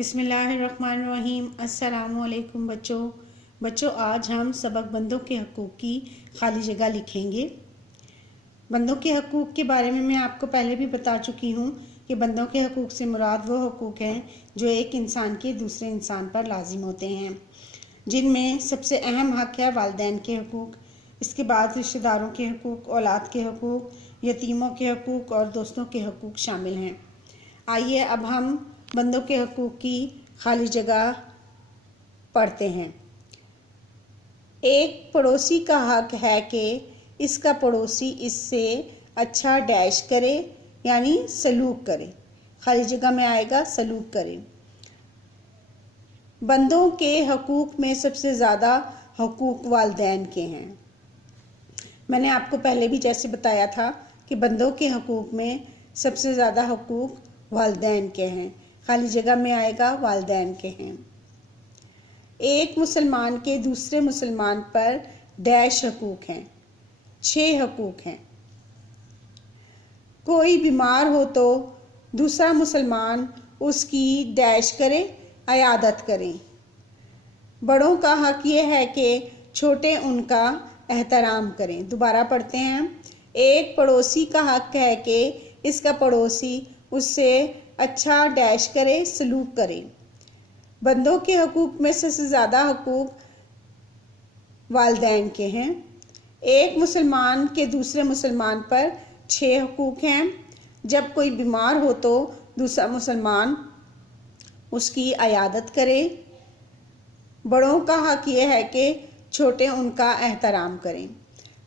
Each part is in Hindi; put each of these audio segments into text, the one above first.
बिस्मिल्लाहिर्रहमानिर्रहीम। अस्सलामुअलैकुम बच्चों, आज हम सबक बंदों के हकूक़ की खाली जगह लिखेंगे। बंदों के हकूक़ के बारे में मैं आपको पहले भी बता चुकी हूँ कि बंदों के हकूक़ से मुराद वो हकूक़ हैं जो एक इंसान के दूसरे इंसान पर लाजिम होते हैं, जिनमें सबसे अहम हक़ है वालिदैन के हकूक़। इसके बाद रिश्तेदारों के हकूक़, औलाद के हकूक़, यतीमों के हकूक़ और दोस्तों के हकूक़ शामिल हैं। आइए अब हम बंदों के हकूक़ की खाली जगह पढ़ते हैं। एक पड़ोसी का हक है कि इसका पड़ोसी इससे अच्छा डैश करे, यानी सलूक करे। खाली जगह में आएगा सलूक करे। बंदों के हकूक़ में सबसे ज़्यादा हकूक़ वालिदैन के हैं। मैंने आपको पहले भी जैसे बताया था कि बंदों के हकूक़ में सबसे ज़्यादा हकूक़ वालिदैन के हैं। खाली जगह में आएगा वालिदैन के हैं। एक मुसलमान के दूसरे मुसलमान पर डैश हकूक़ हैं, 6 हकूक़ हैं। कोई बीमार हो तो दूसरा मुसलमान उसकी डैश करे, अयादत करें। बड़ों का हक ये है कि छोटे उनका एहतराम करें। दोबारा पढ़ते हैं। एक पड़ोसी का हक है कि इसका पड़ोसी उससे अच्छा डैश करे, सलूक करे। बंदों के हकूक़ में सबसे ज़्यादा हकूक़ वालिदैन के हैं। एक मुसलमान के दूसरे मुसलमान पर 6 हकूक़ हैं। जब कोई बीमार हो तो दूसरा मुसलमान उसकी अयादत करे। बड़ों का हक ये है कि छोटे उनका एहतराम करें।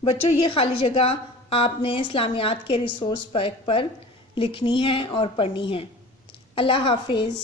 बच्चों, ये खाली जगह आपने इस्लामियात के रिसोर्स पैक पर लिखनी है और पढ़नी है। अल्लाह हाफिज़।